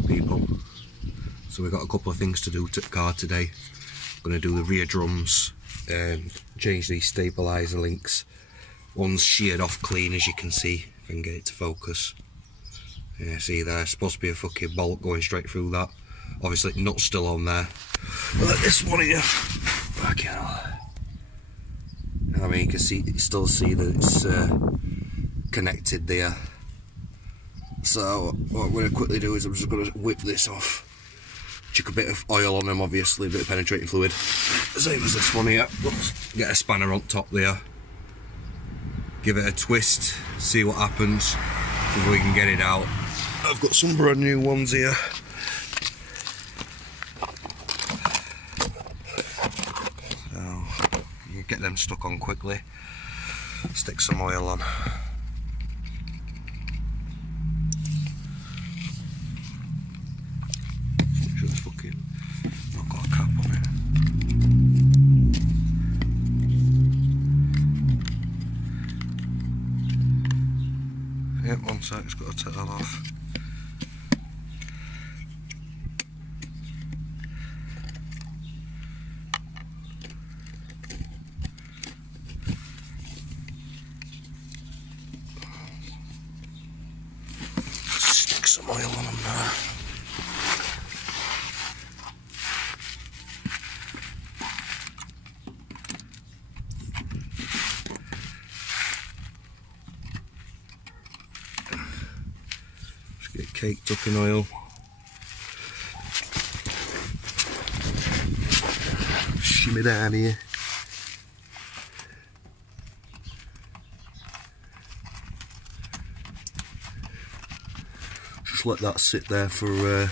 now, people. So we've got a couple of things to do to the car today. I'm going to do the rear drums and change these stabiliser links. One's sheared off clean, as you can see, if I can get it to focus. Yeah, see there's supposed to be a fucking bolt going straight through that. Obviously nut's still on there. But this one here, fucking hell. I mean, you can still see that it's connected there. So what I'm going to quickly do is I'm just going to whip this off. Chuck a bit of oil on them, obviously, a bit of penetrating fluid. Same as this one here. Oops. Get a spanner on top there. Give it a twist, see what happens, if we can get it out. I've got some brand new ones here. So, you get them stuck on quickly. Stick some oil on. Make sure it's fucking not got a cap on it. Yep, one sec, it's got to take that off. Stick some oil on them now. Get caked up in oil. Shimmy down here. Just let that sit there for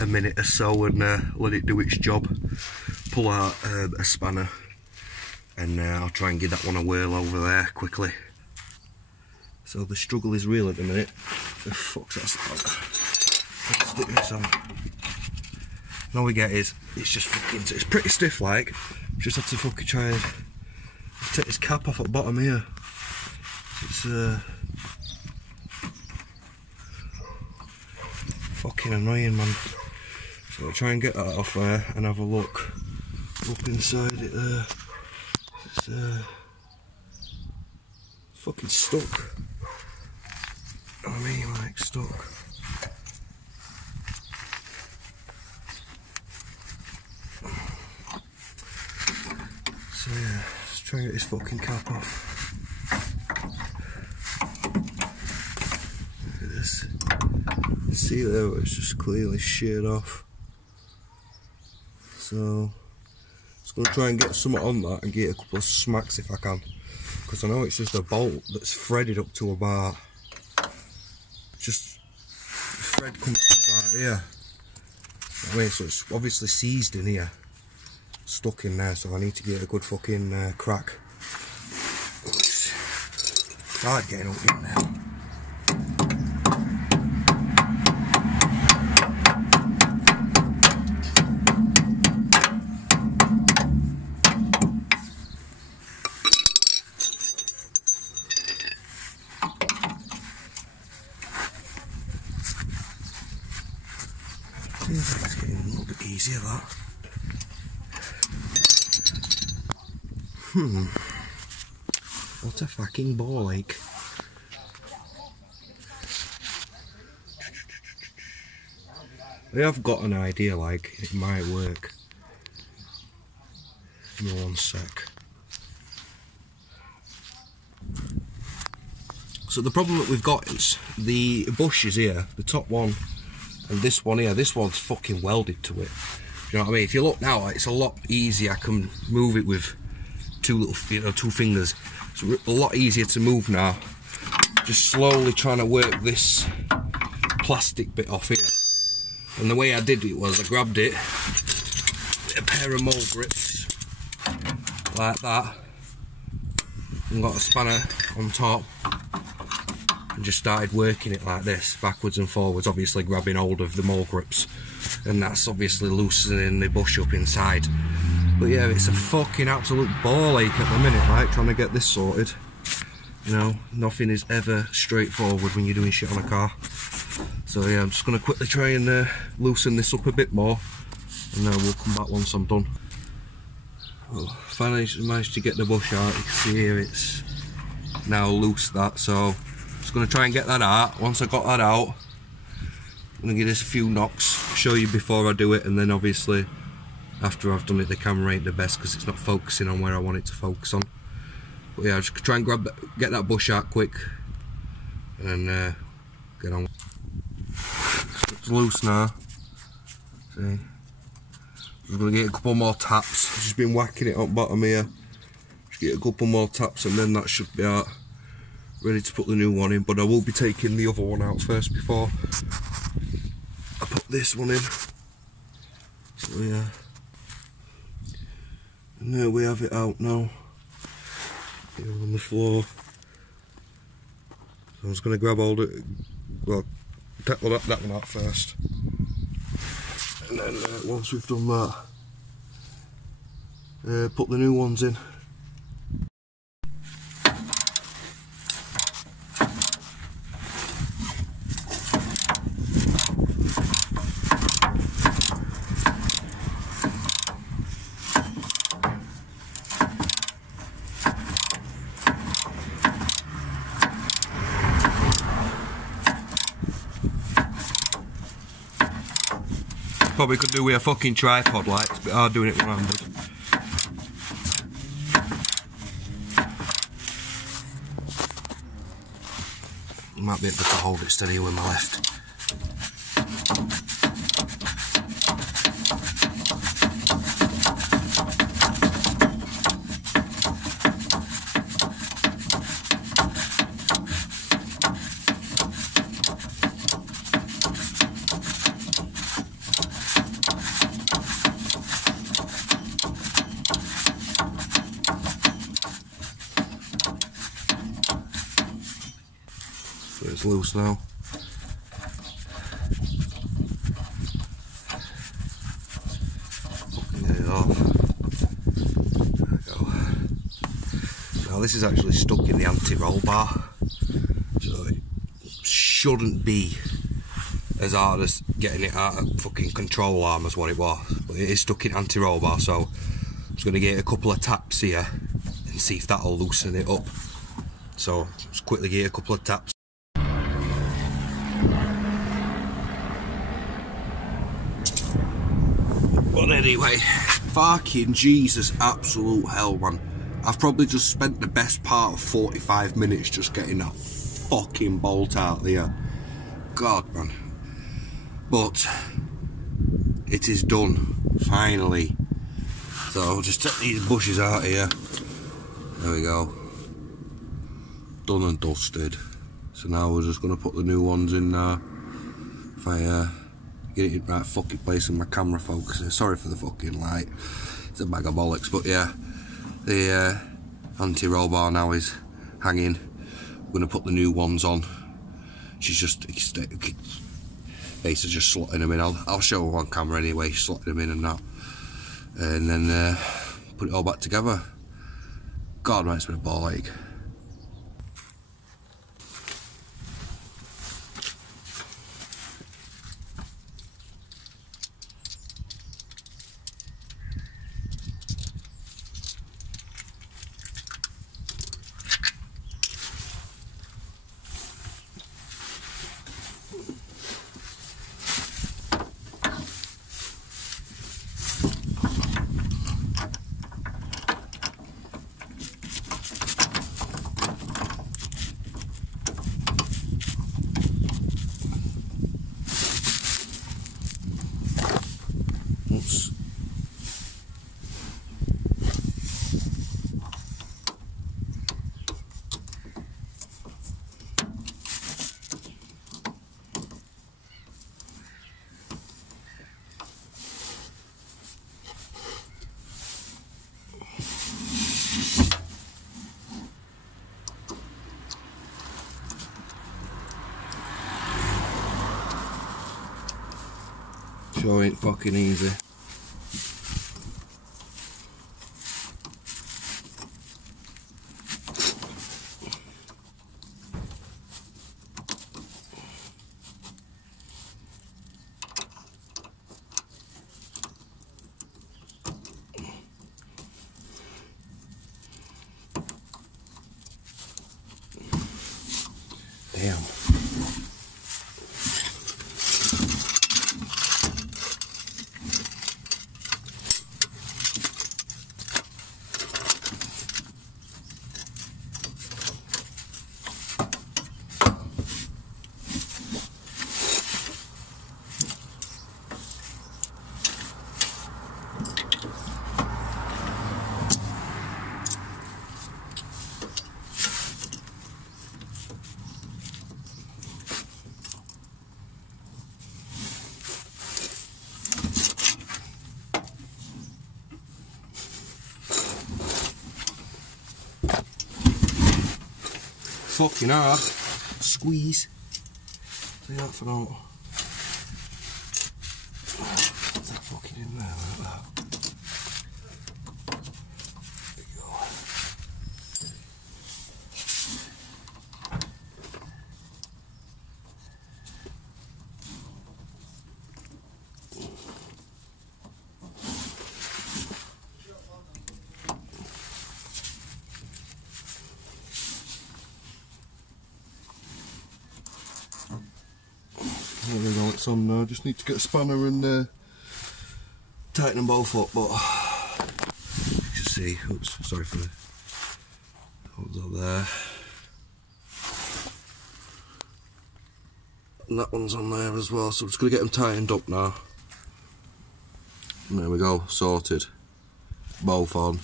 a minute or so and let it do its job. Pull out a spanner and I'll try and give that one a whirl over there quickly. So the struggle is real at the minute. The fuck's that spanner? Let's stick this on. And all we get is, it's just fucking, it's pretty stiff like. Just have to fucking try and take this cap off at the bottom here. It's fucking annoying, man. So I'll try and get that off there and have a look up inside it there. It's fucking stuck. I mean, like, stuck. So yeah, let's try and get this fucking cap off. Look at this. You see there, it's just clearly sheared off. So, just gonna try and get something on that and get a couple of smacks if I can. Because I know it's just a bolt that's threaded up to about, just the thread comes to about here. I mean, so it's obviously seized in here, stuck in there, so I need to get a good fucking crack. It's hard getting up in there. Seems like it's getting a little bit easier, that. What a fucking ball ache. I have got an idea, like, it might work. Give me one sec. So the problem that we've got is the bushes here, the top one and this one here, this one's fucking welded to it. You know what I mean? If you look now, it's a lot easier. I can move it with two fingers. It's a lot easier to move now. Just slowly trying to work this plastic bit off here. And the way I did it was I grabbed it, a pair of mole grips, like that, and got a spanner on top, and just started working it like this, backwards and forwards, obviously grabbing hold of the mole grips, and that's obviously loosening the bush up inside. But yeah, it's a fucking absolute ball ache at the minute, like, trying to get this sorted. You know, nothing is ever straightforward when you're doing shit on a car. So yeah, I'm just going to quickly try and loosen this up a bit more, and then we'll come back once I'm done. Well, finally managed to get the bush out. You can see here it's now loose, that, so just going to try and get that out. Once I got that out, I'm going to give this a few knocks, show you before I do it, and then obviously after I've done it the camera ain't the best because it's not focusing on where I want it to focus on. But yeah, I'll just try and get that bush out quick and get on. It's loose now. See? Just going to get a couple more taps. I've just been whacking it up bottom here. Just get a couple more taps and then that should be out, ready to put the new one in. But I will be taking the other one out first before I put this one in. So yeah, and there we have it out now, here on the floor. So I'm just going to grab hold of it, well, tackle that one out first, and then once we've done that, put the new ones in. Probably could do with a fucking tripod, like, it's a bit hard doing it one-handed. Might be able to hold it steady with my left. So it's loose now. Fucking get it off. There we go. Now this is actually stuck in the anti-roll bar, so it shouldn't be as hard as getting it out of fucking control arm as what it was, but it is stuck in anti-roll bar, so I'm just going to get a couple of taps here and see if that'll loosen it up. So just quickly get a couple of taps. But anyway, fucking Jesus, absolute hell, man. I've probably just spent the best part of 45 minutes just getting that fucking bolt out there. God, man. But it is done, finally. So I'll just take these bushes out here. There we go. Done and dusted. So now we're just going to put the new ones in now. If I get it in the right fucking place in my camera focus. Sorry for the fucking light, it's a bag of bollocks. But yeah, the anti-roll bar now is hanging. We're going to put the new ones on. She's just basically just slotting them in. I'll show her on camera anyway, slotting them in and that, and then put it all back together. God, man, it's been a ball ache. Oops. Sure ain't fucking easy. fucking hard. Squeeze. See that for now. Is that fucking in there like that? There you go. There we go, it's on now. Just need to get a spanner and tighten them both up, but you can see, oops, sorry for the holes up there. And that one's on there as well, so I'm just going to get them tightened up now. And there we go, sorted. Both on.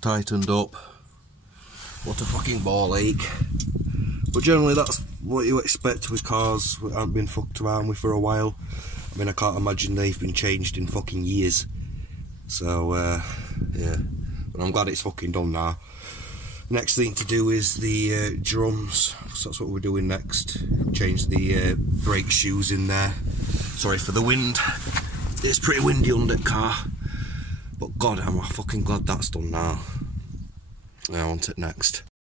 Tightened up. What a fucking ball ache. But generally that's what you expect with cars that haven't been fucked around with for a while. I mean, I can't imagine they've been changed in fucking years. So, yeah. But I'm glad it's fucking done now. Next thing to do is the drums. So that's what we're doing next. Change the brake shoes in there. Sorry for the wind. It's pretty windy under the car. But God, I'm fucking glad that's done now. Now on to it next.